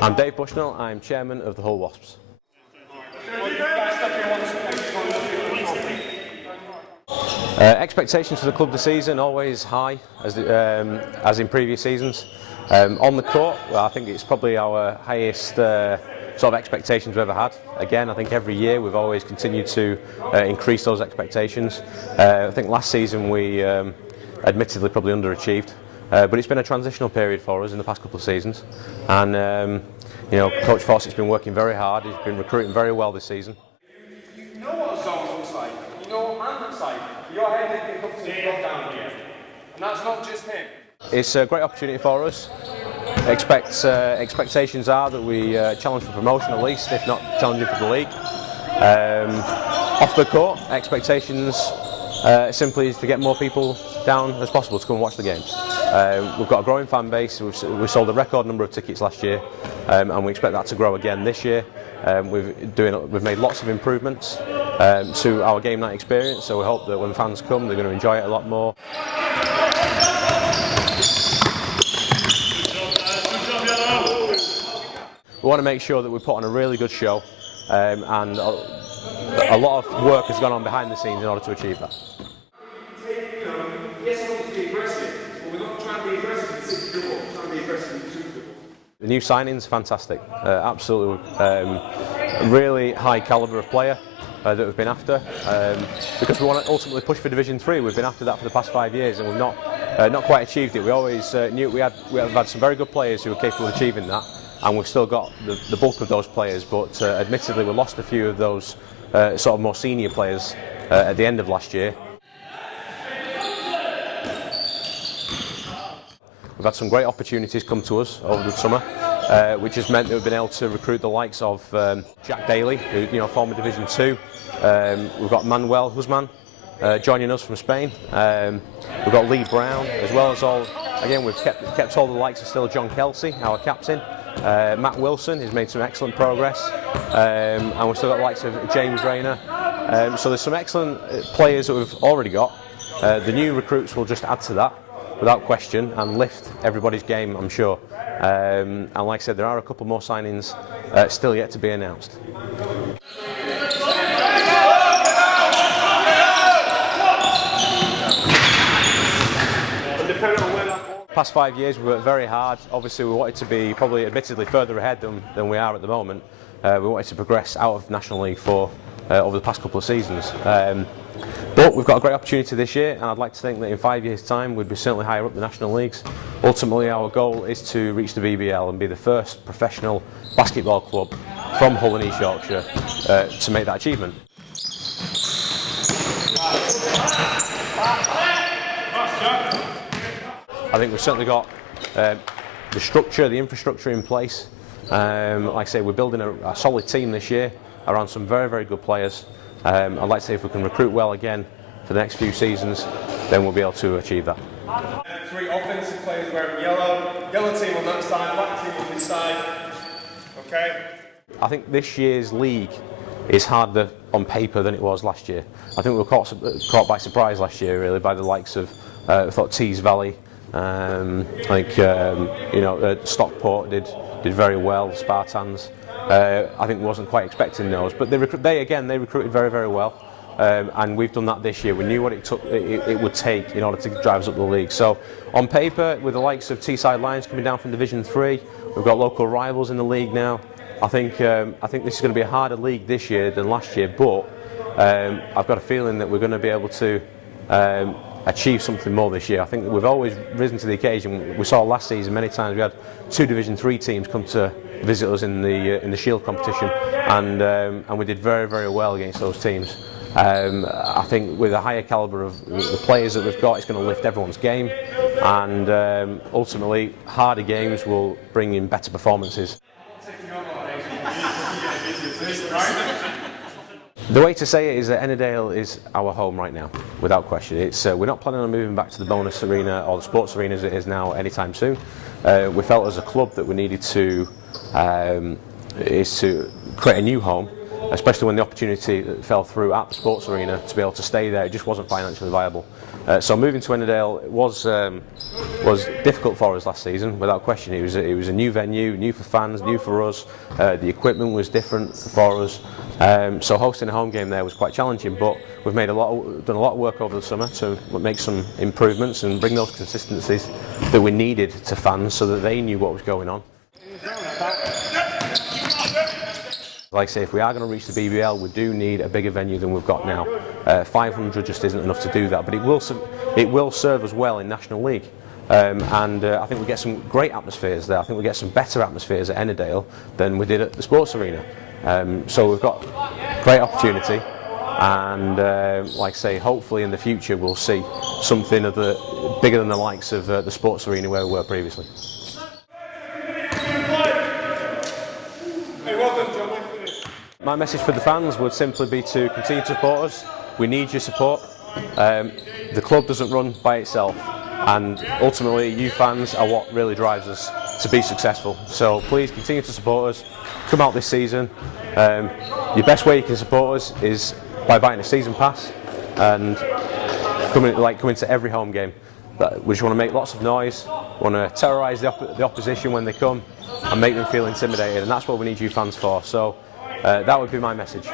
I'm Dave Bushnell, I'm chairman of the Hull Wasps. Expectations for the club this season always high, as in previous seasons. On the court, well, I think it's probably our highest sort of expectations we've ever had. Again, I think every year we've always continued to increase those expectations. I think last season we admittedly probably underachieved. But it's been a transitional period for us in the past couple of seasons, and you know, Coach Fawcett's been working very hard. He's been recruiting very well this season. You know what a zone looks like. You know what man looks like. Your head didn't come down here, and that's not just him. It's a great opportunity for us. Expectations are that we challenge for promotion at least, if not challenging for the league. Off the court, expectations simply is to get more people down as possible to come and watch the games. We've got a growing fan base. We sold a record number of tickets last year, and we expect that to grow again this year. We've made lots of improvements to our game night experience, so we hope that when fans come, they're going to enjoy it a lot more. We want to make sure that we put on a really good show, and a lot of work has gone on behind the scenes in order to achieve that. The new signings, fantastic. Absolutely, really high calibre of player that we've been after. Because we want to ultimately push for Division 3. We've been after that for the past 5 years, and we've not quite achieved it. We always knew we have had some very good players who are capable of achieving that, and we've still got the bulk of those players. But admittedly, we lost a few of those sort of more senior players at the end of last year. We've had some great opportunities come to us over the summer, which has meant that we've been able to recruit the likes of Jack Daly, who, former Division 2. We've got Manuel Guzman joining us from Spain. We've got Lee Brown, as well as we've kept all the likes of still John Kelsey, our captain. Matt Wilson has made some excellent progress, and we've still got the likes of James Rayner. So there's some excellent players that we've already got. The new recruits will just add to that, without question, and lift everybody's game, I'm sure. And like I said, there are a couple more signings still yet to be announced. Past 5 years we worked very hard. Obviously we wanted to be probably admittedly further ahead than we are at the moment. We wanted to progress out of National League 4 over the past couple of seasons. But we've got a great opportunity this year, and I'd like to think that in 5 years' time we'd be certainly higher up the national leagues. Ultimately, our goal is to reach the BBL and be the first professional basketball club from Hull and East Yorkshire to make that achievement. I think we've certainly got the infrastructure in place. Like I say, we're building a solid team this year around some very, very good players. I'd like to say if we can recruit well again for the next few seasons, then we'll be able to achieve that. 3 offensive players wearing yellow team on that side, black team on this side. Okay. I think this year's league is harder on paper than it was last year. I think we were caught by surprise last year, really, by the likes of I thought Tees Valley, Stockport did very well. Spartans. I think we wasn't quite expecting those, but they recruited very, very well, and we've done that this year. We knew what it would take in order to drive us up the league. So on paper, with the likes of Teesside Lions coming down from Division 3, we've got local rivals in the league now. I think this is going to be a harder league this year than last year, but I've got a feeling that we're going to be able to achieve something more this year. I think we've always risen to the occasion. We saw last season many times we had 2 Division 3 teams come to visit us in the Shield competition, and we did very, very well against those teams. I think with a higher calibre of the players that we've got, it's going to lift everyone's game, and ultimately harder games will bring in better performances. The way to say it is that Ennerdale is our home right now, without question. We're not planning on moving back to the bonus arena or the sports arena as it is now anytime soon. We felt as a club that we needed to create a new home, especially when the opportunity fell through at the sports arena to be able to stay there. It just wasn't financially viable. So moving to Ennerdale was difficult for us last season, without question. It was a new venue, new for fans, new for us. The equipment was different for us, so hosting a home game there was quite challenging. But we've done a lot of work over the summer to make some improvements and bring those consistencies that we needed to fans, so that they knew what was going on. Like I say, if we are going to reach the BBL, we do need a bigger venue than we've got now. 500 just isn't enough to do that, but it will serve us well in National League. I think we get some great atmospheres there. I think we get some better atmospheres at Ennerdale than we did at the Sports Arena. So we've got great opportunity, and like I say, hopefully in the future we'll see something bigger than the likes of the Sports Arena where we were previously. My message for the fans would simply be to continue to support us. We need your support. The club doesn't run by itself, and ultimately you fans are what really drives us to be successful. So please continue to support us. Come out this season. Your best way you can support us is by buying a season pass and coming to every home game. We just want to make lots of noise, want to terrorise the opposition when they come and make them feel intimidated, and that's what we need you fans for. So that would be my message.